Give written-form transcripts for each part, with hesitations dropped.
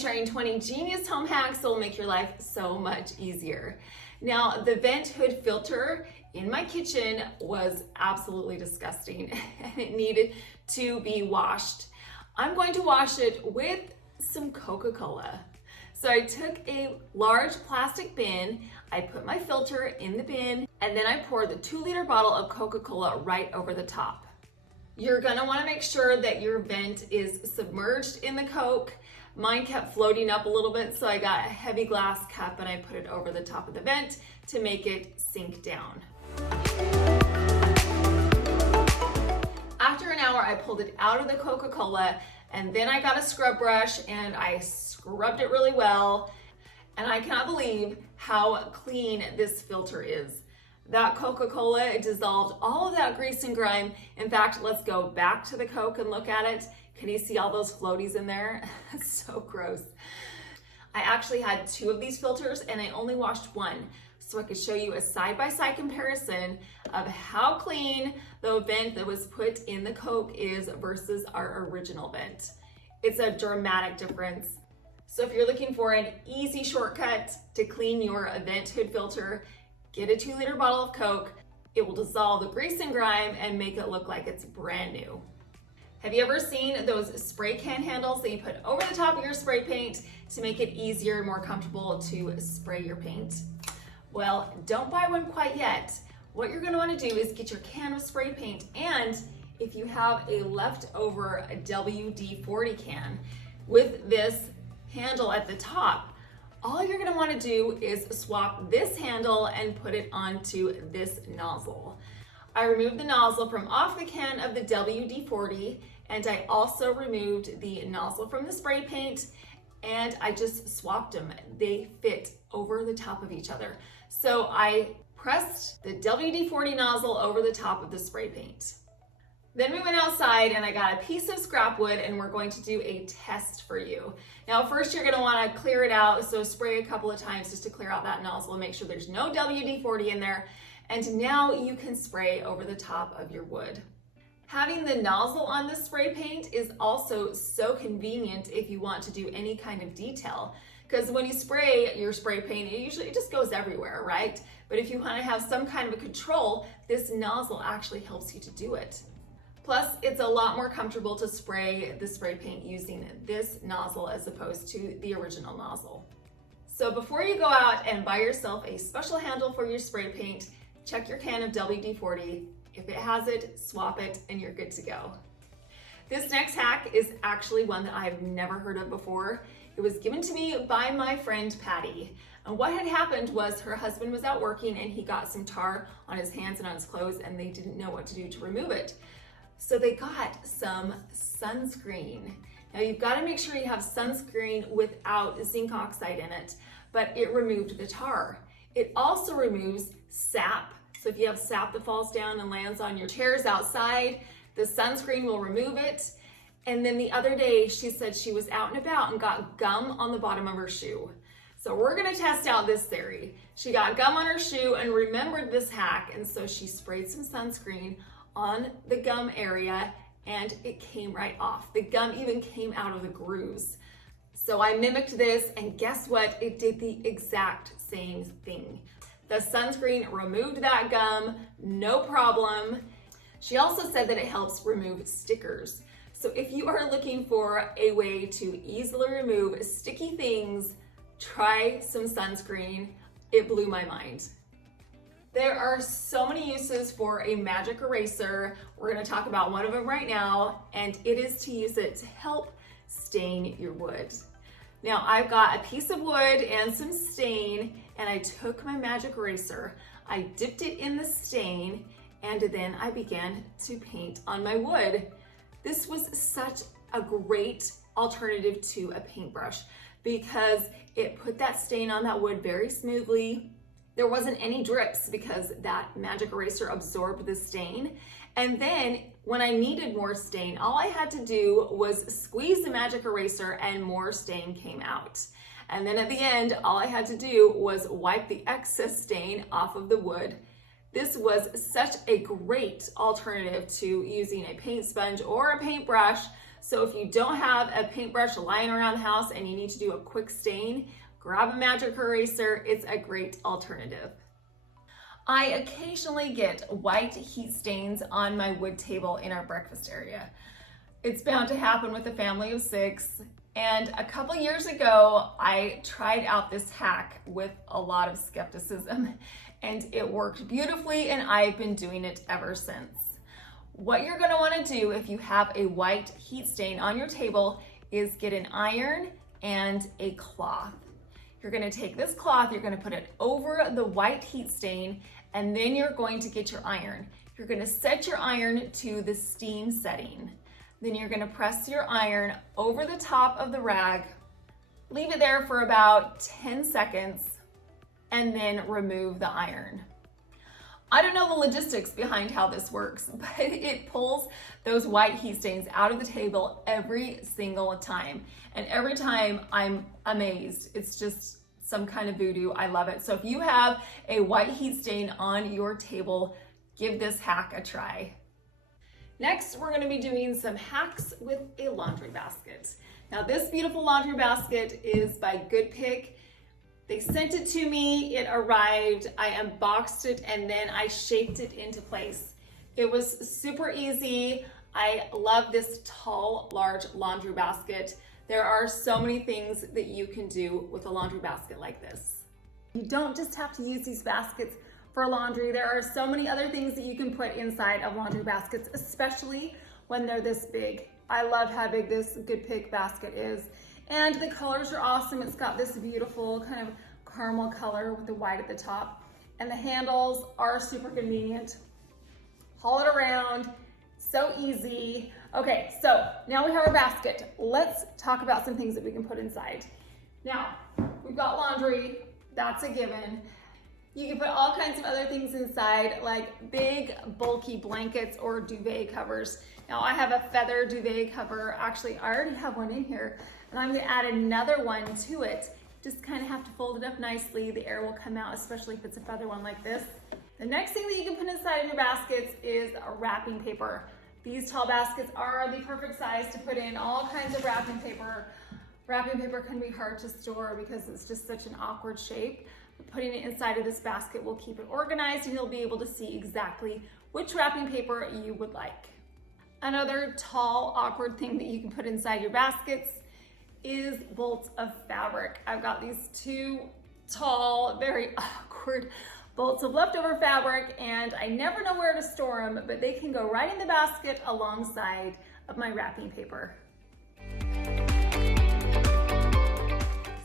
sharing 20 genius home hacks that will make your life so much easier. Now, the vent hood filter in my kitchen was absolutely disgusting and it needed to be washed. I'm going to wash it with some Coca-Cola. So I took a large plastic bin, I put my filter in the bin, and then I poured the 2-liter bottle of Coca-Cola right over the top. You're gonna wanna make sure that your vent is submerged in the Coke. Mine kept floating up a little bit, so I got a heavy glass cup and I put it over the top of the vent to make it sink down. After an hour, I pulled it out of the Coca-Cola, and then I got a scrub brush and I scrubbed it really well. And I cannot believe how clean this filter is. That Coca-Cola, it dissolved all of that grease and grime. In fact, let's go back to the Coke and look at it. Can you see all those floaties in there? It's so gross. I actually had 2 of these filters and I only washed one, so I could show you a side-by-side comparison of how clean the vent that was put in the Coke is versus our original vent. It's a dramatic difference. So if you're looking for an easy shortcut to clean your vent hood filter, get a 2-liter bottle of Coke. It will dissolve the grease and grime and make it look like it's brand new. Have you ever seen those spray can handles that you put over the top of your spray paint to make it easier and more comfortable to spray your paint? Well, don't buy one quite yet. What you're gonna wanna do is get your can of spray paint, and if you have a leftover WD-40 can with this handle at the top, all you're gonna wanna do is swap this handle and put it onto this nozzle. I removed the nozzle from off the can of the WD-40, and I also removed the nozzle from the spray paint, and I just swapped them. They fit over the top of each other. So I pressed the WD-40 nozzle over the top of the spray paint. Then we went outside and I got a piece of scrap wood and we're going to do a test for you. Now first you're gonna wanna clear it out, so spray a couple of times just to clear out that nozzle and make sure there's no WD-40 in there. And now you can spray over the top of your wood. Having the nozzle on the spray paint is also so convenient if you want to do any kind of detail. Because when you spray your spray paint, it just goes everywhere, right? But if you wanna have some kind of a control, this nozzle actually helps you to do it. Plus, it's a lot more comfortable to spray the spray paint using this nozzle as opposed to the original nozzle. So before you go out and buy yourself a special handle for your spray paint, check your can of WD-40. If it has it, swap it and you're good to go. This next hack is actually one that I've never heard of before. It was given to me by my friend Patty. And what had happened was her husband was out working and he got some tar on his hands and on his clothes and they didn't know what to do to remove it. So they got some sunscreen. Now you've got to make sure you have sunscreen without zinc oxide in it, but it removed the tar. It also removes sap. So if you have sap that falls down and lands on your chairs outside, the sunscreen will remove it. And then the other day she said she was out and about and got gum on the bottom of her shoe. So we're gonna test out this theory. She got gum on her shoe and remembered this hack, and so she sprayed some sunscreen on the gum area and it came right off. The gum even came out of the grooves. So I mimicked this and guess what? It did the exact same thing. The sunscreen removed that gum, no problem. She also said that it helps remove stickers. So if you are looking for a way to easily remove sticky things, try some sunscreen. It blew my mind. There are so many uses for a magic eraser. We're gonna talk about one of them right now, and it is to use it to help stain your wood. Now I've got a piece of wood and some stain, and I took my magic eraser, I dipped it in the stain, and then I began to paint on my wood. This was such a great alternative to a paintbrush because it put that stain on that wood very smoothly. There wasn't any drips because that magic eraser absorbed the stain. And then when I needed more stain, all I had to do was squeeze the magic eraser and more stain came out. And then at the end, all I had to do was wipe the excess stain off of the wood. This was such a great alternative to using a paint sponge or a paintbrush So if you don't have a paintbrush lying around the house and you need to do a quick stain, grab a magic eraser. It's a great alternative. I occasionally get white heat stains on my wood table in our breakfast area. It's bound to happen with a family of 6. And a couple years ago, I tried out this hack with a lot of skepticism, and it worked beautifully, and I've been doing it ever since. What you're gonna wanna do if you have a white heat stain on your table is get an iron and a cloth. You're gonna take this cloth, you're gonna put it over the white heat stain, and then you're going to get your iron. You're gonna set your iron to the steam setting. Then you're gonna press your iron over the top of the rag, leave it there for about 10 seconds, and then remove the iron. I don't know the logistics behind how this works, but it pulls those white heat stains out of the table every single time. And every time I'm amazed. It's just some kind of voodoo. I love it. So if you have a white heat stain on your table, give this hack a try. Next, we're gonna be doing some hacks with a laundry basket. Now this beautiful laundry basket is by Goodpick. They sent it to me, it arrived, I unboxed it, and then I shaped it into place. It was super easy. I love this tall, large laundry basket. There are so many things that you can do with a laundry basket like this. You don't just have to use these baskets for laundry. There are so many other things that you can put inside of laundry baskets, especially when they're this big. I love how big this Goodpick basket is. And the colors are awesome. It's got this beautiful kind of caramel color with the white at the top. And the handles are super convenient. Haul it around, so easy. Okay, so now we have our basket. Let's talk about some things that we can put inside. Now, we've got laundry, that's a given. You can put all kinds of other things inside, like big, bulky blankets or duvet covers. Now I have a feather duvet cover. Actually, I already have one in here, and I'm gonna add another one to it. Just kind of have to fold it up nicely. The air will come out, especially if it's a feather one like this. The next thing that you can put inside of your baskets is wrapping paper. These tall baskets are the perfect size to put in all kinds of wrapping paper. Wrapping paper can be hard to store because it's just such an awkward shape. Putting it inside of this basket will keep it organized, and you'll be able to see exactly which wrapping paper you would like. Another tall, awkward thing that you can put inside your baskets is bolts of fabric. I've got these 2 tall, very awkward bolts of leftover fabric, and I never know where to store them, but they can go right in the basket alongside of my wrapping paper.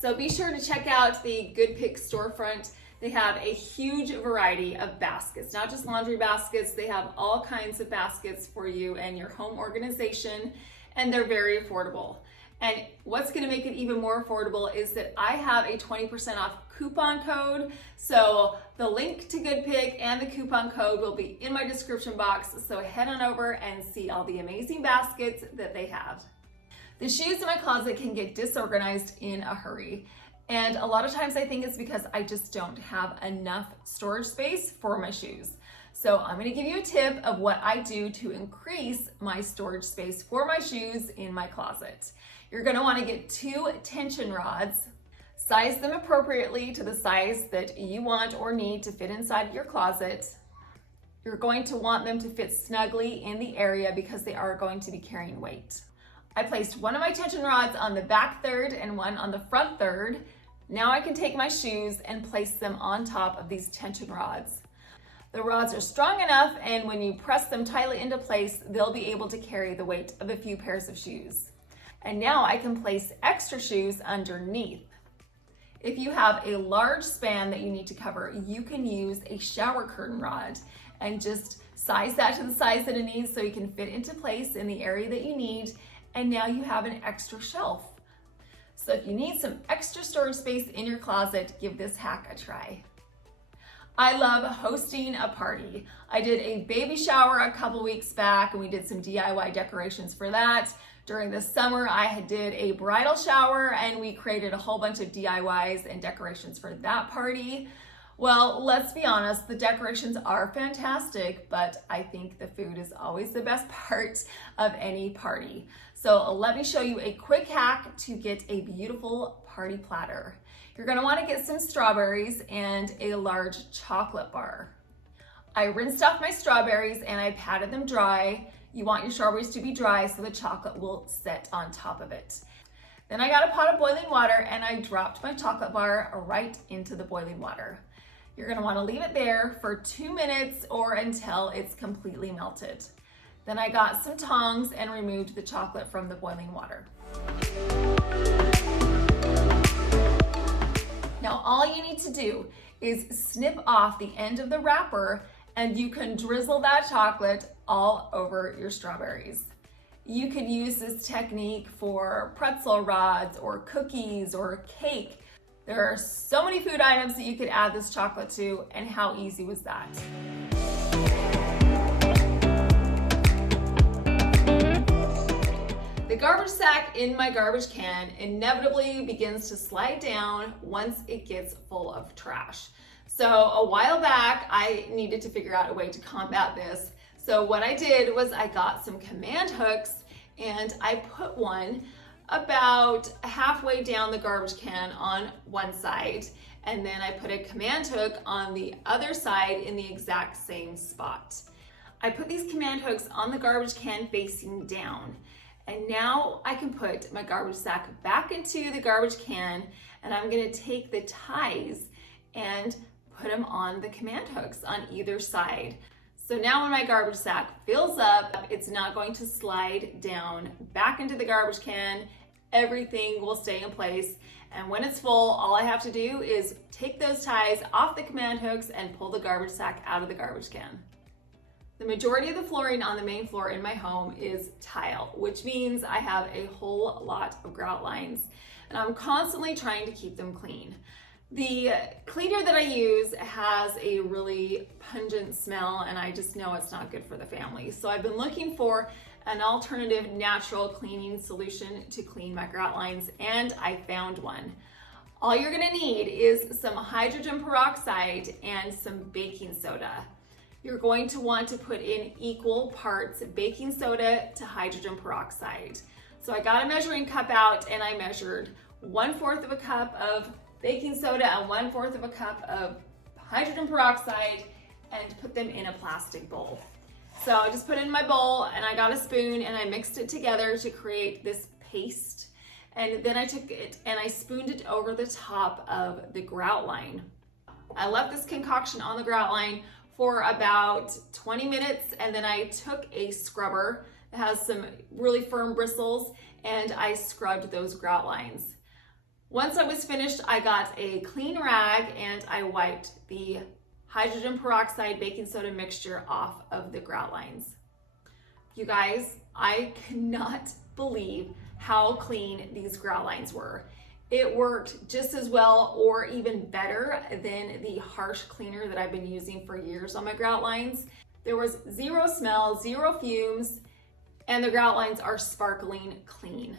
So be sure to check out the Goodpick storefront. They have a huge variety of baskets, not just laundry baskets. They have all kinds of baskets for you and your home organization, and they're very affordable. And what's gonna make it even more affordable is that I have a 20% off coupon code. So the link to Goodpick and the coupon code will be in my description box. So head on over and see all the amazing baskets that they have. The shoes in my closet can get disorganized in a hurry. And a lot of times I think it's because I just don't have enough storage space for my shoes. So I'm gonna give you a tip of what I do to increase my storage space for my shoes in my closet. You're gonna wanna get 2 tension rods, size them appropriately to the size that you want or need to fit inside your closet. You're going to want them to fit snugly in the area because they are going to be carrying weight. I placed one of my tension rods on the back third and one on the front third. Now I can take my shoes and place them on top of these tension rods. The rods are strong enough, and when you press them tightly into place, they'll be able to carry the weight of a few pairs of shoes. And now I can place extra shoes underneath. If you have a large span that you need to cover, you can use a shower curtain rod and just size that to the size that it needs so you can fit into place in the area that you need. And now you have an extra shelf. So if you need some extra storage space in your closet, give this hack a try. I love hosting a party. I did a baby shower a couple weeks back, and we did some DIY decorations for that. During the summer, I did a bridal shower, and we created a whole bunch of DIYs and decorations for that party. Well, let's be honest, the decorations are fantastic, but I think the food is always the best part of any party. So let me show you a quick hack to get a beautiful party platter. You're gonna wanna get some strawberries and a large chocolate bar. I rinsed off my strawberries and I patted them dry. You want your strawberries to be dry so the chocolate will set on top of it. Then I got a pot of boiling water and I dropped my chocolate bar right into the boiling water. You're gonna wanna leave it there for 2 minutes or until it's completely melted. Then I got some tongs and removed the chocolate from the boiling water. Now all you need to do is snip off the end of the wrapper and you can drizzle that chocolate all over your strawberries. You could use this technique for pretzel rods or cookies or cake. There are so many food items that you could add this chocolate to, and how easy was that? The garbage sack in my garbage can inevitably begins to slide down once it gets full of trash. So a while back, I needed to figure out a way to combat this. So what I did was I got some command hooks and I put one about halfway down the garbage can on one side, and then I put a command hook on the other side in the exact same spot. I put these command hooks on the garbage can facing down, and now I can put my garbage sack back into the garbage can, and I'm gonna take the ties and put them on the command hooks on either side. So now when my garbage sack fills up, it's not going to slide down back into the garbage can. Everything will stay in place. And when it's full, all I have to do is take those ties off the command hooks and pull the garbage sack out of the garbage can. The majority of the flooring on the main floor in my home is tile, which means I have a whole lot of grout lines, and I'm constantly trying to keep them clean. The cleaner that I use has a really pungent smell, and I just know it's not good for the family. So I've been looking for an alternative natural cleaning solution to clean my grout lines, and I found one. All you're gonna need is some hydrogen peroxide and some baking soda. You're going to want to put in equal parts baking soda to hydrogen peroxide. So I got a measuring cup out and I measured 1/4 of a cup of baking soda and 1/4 of a cup of hydrogen peroxide and put them in a plastic bowl. So I just put it in my bowl and I got a spoon and I mixed it together to create this paste. And then I took it and I spooned it over the top of the grout line. I left this concoction on the grout line for about 20 minutes, and then I took a scrubber that has some really firm bristles and I scrubbed those grout lines. Once I was finished, I got a clean rag and I wiped the hydrogen peroxide baking soda mixture off of the grout lines. You guys, I cannot believe how clean these grout lines were. It worked just as well or even better than the harsh cleaner that I've been using for years on my grout lines. There was zero smell, zero fumes, and the grout lines are sparkling clean.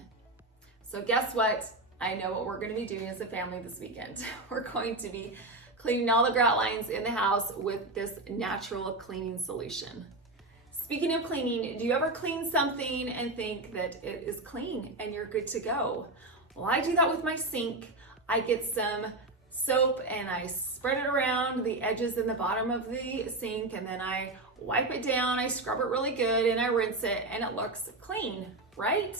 So guess what? I know what we're gonna be doing as a family this weekend. We're going to be cleaning all the grout lines in the house with this natural cleaning solution. Speaking of cleaning, do you ever clean something and think that it is clean and you're good to go? Well, I do that with my sink. I get some soap and I spread it around the edges and the bottom of the sink, and then I wipe it down, I scrub it really good, and I rinse it, and it looks clean, right?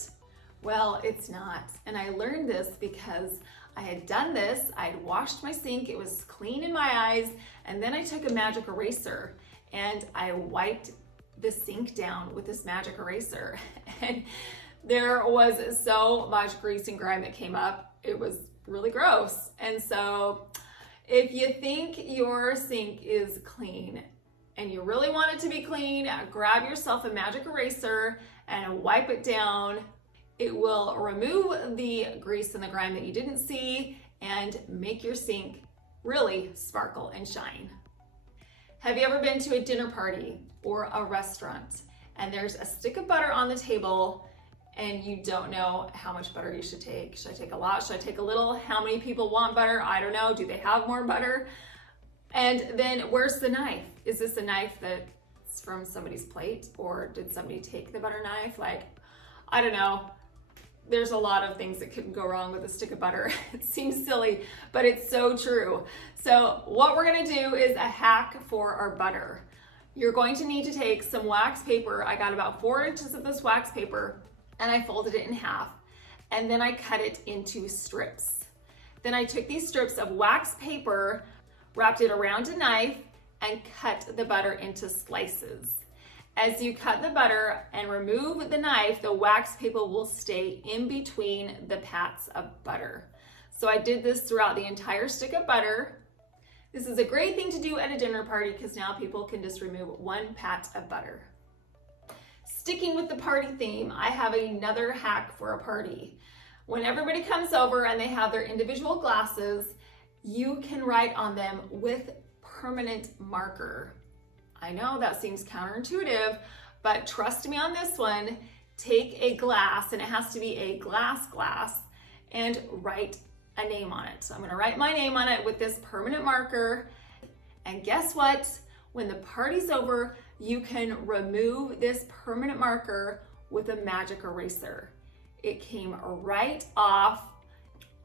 Well, it's not. And I learned this because I had done this, I'd washed my sink, it was clean in my eyes, and then I took a magic eraser and I wiped the sink down with this magic eraser. And there was so much grease and grime that came up. It was really gross. And so if you think your sink is clean and you really want it to be clean, grab yourself a magic eraser and wipe it down. It will remove the grease and the grime that you didn't see and make your sink really sparkle and shine. Have you ever been to a dinner party or a restaurant and there's a stick of butter on the table and you don't know how much butter you should take? Should I take a lot? Should I take a little? How many people want butter? I don't know. Do they have more butter? And then where's the knife? Is this a knife that's from somebody's plate, or did somebody take the butter knife? Like, I don't know. There's a lot of things that could go wrong with a stick of butter. It seems silly, but it's so true. So what we're gonna do is a hack for our butter. You're going to need to take some wax paper. I got about 4 inches of this wax paper, and I folded it in half, and then I cut it into strips. Then I took these strips of wax paper, wrapped it around a knife, and cut the butter into slices. As you cut the butter and remove the knife, the wax paper will stay in between the pats of butter. So I did this throughout the entire stick of butter. This is a great thing to do at a dinner party because now people can just remove 1 pat of butter. Sticking with the party theme, I have another hack for a party. When everybody comes over and they have their individual glasses, you can write on them with permanent marker. I know that seems counterintuitive, but trust me on this one. Take a glass, and it has to be a glass, and write a name on it. So I'm gonna write my name on it with this permanent marker. And guess what? When the party's over, you can remove this permanent marker with a magic eraser. It came right off.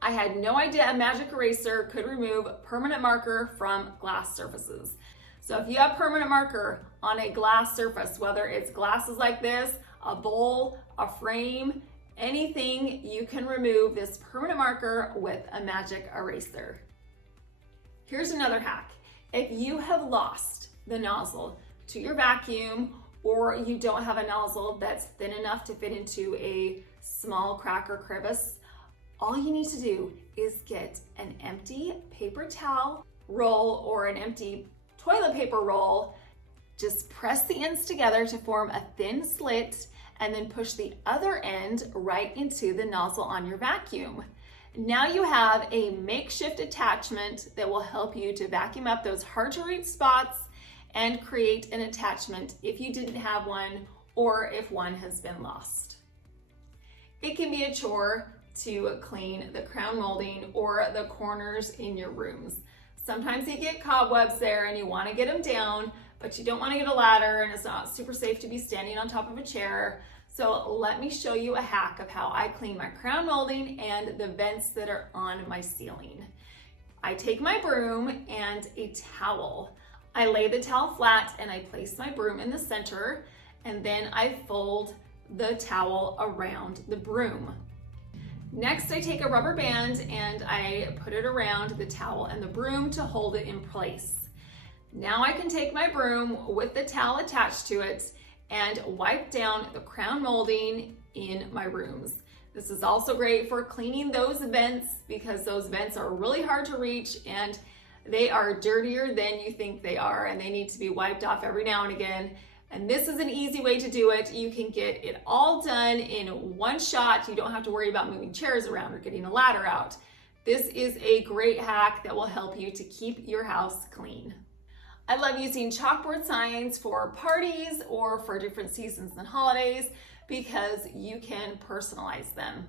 I had no idea a magic eraser could remove permanent marker from glass surfaces. So if you have permanent marker on a glass surface, whether it's glasses like this, a bowl, a frame, anything, you can remove this permanent marker with a magic eraser. Here's another hack. If you have lost the nozzle to your vacuum, or you don't have a nozzle that's thin enough to fit into a small crack or crevice, all you need to do is get an empty paper towel roll or an empty toilet paper roll. Just press the ends together to form a thin slit, and then push the other end right into the nozzle on your vacuum. Now you have a makeshift attachment that will help you to vacuum up those hard to reach spots and create an attachment if you didn't have one or if one has been lost. It can be a chore to clean the crown molding or the corners in your rooms. Sometimes you get cobwebs there and you want to get them down, but you don't want to get a ladder, and it's not super safe to be standing on top of a chair. So let me show you a hack of how I clean my crown molding and the vents that are on my ceiling. I take my broom and a towel. I lay the towel flat and I place my broom in the center, and then I fold the towel around the broom. Next, I take a rubber band and I put it around the towel and the broom to hold it in place. Now I can take my broom with the towel attached to it and wipe down the crown molding in my rooms. This is also great for cleaning those vents because those vents are really hard to reach and they are dirtier than you think they are, and they need to be wiped off every now and again. And this is an easy way to do it. You can get it all done in one shot. You don't have to worry about moving chairs around or getting a ladder out. This is a great hack that will help you to keep your house clean. I love using chalkboard signs for parties or for different seasons and holidays because you can personalize them.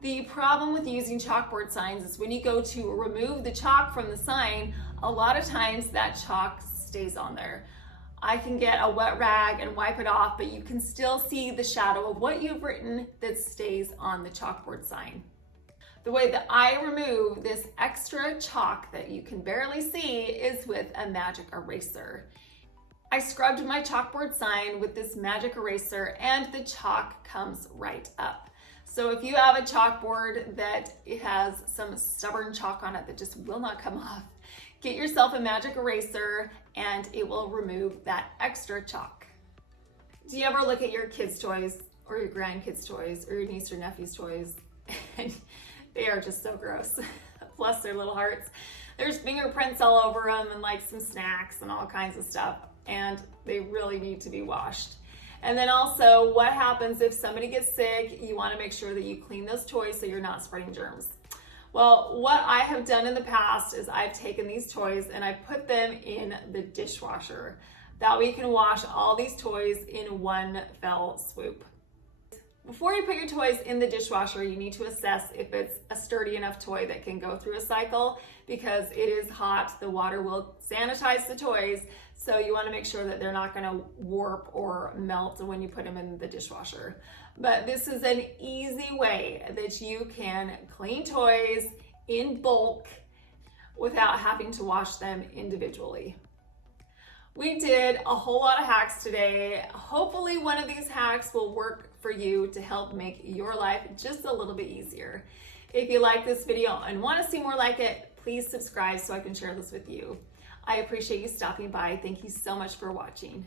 The problem with using chalkboard signs is when you go to remove the chalk from the sign, a lot of times that chalk stays on there. I can get a wet rag and wipe it off, but you can still see the shadow of what you've written that stays on the chalkboard sign. The way that I remove this extra chalk that you can barely see is with a magic eraser. I scrubbed my chalkboard sign with this magic eraser and the chalk comes right up. So if you have a chalkboard that has some stubborn chalk on it that just will not come off, get yourself a magic eraser and it will remove that extra chalk. Do you ever look at your kids' toys or your grandkids' toys or your niece or nephew's toys and they are just so gross? Bless their little hearts. There's fingerprints all over them and like some snacks and all kinds of stuff, and they really need to be washed. And then also, what happens if somebody gets sick? You want to make sure that you clean those toys so you're not spreading germs. Well, what I have done in the past is I've taken these toys and I put them in the dishwasher. That way you can wash all these toys in one fell swoop. Before you put your toys in the dishwasher, you need to assess if it's a sturdy enough toy that can go through a cycle, because it is hot. The water will sanitize the toys, so you want to make sure that they're not going to warp or melt when you put them in the dishwasher. But this is an easy way that you can clean toys in bulk without having to wash them individually. We did a whole lot of hacks today. Hopefully one of these hacks will work for you to help make your life just a little bit easier. If you like this video and want to see more like it, please subscribe so I can share this with you. I appreciate you stopping by. Thank you so much for watching.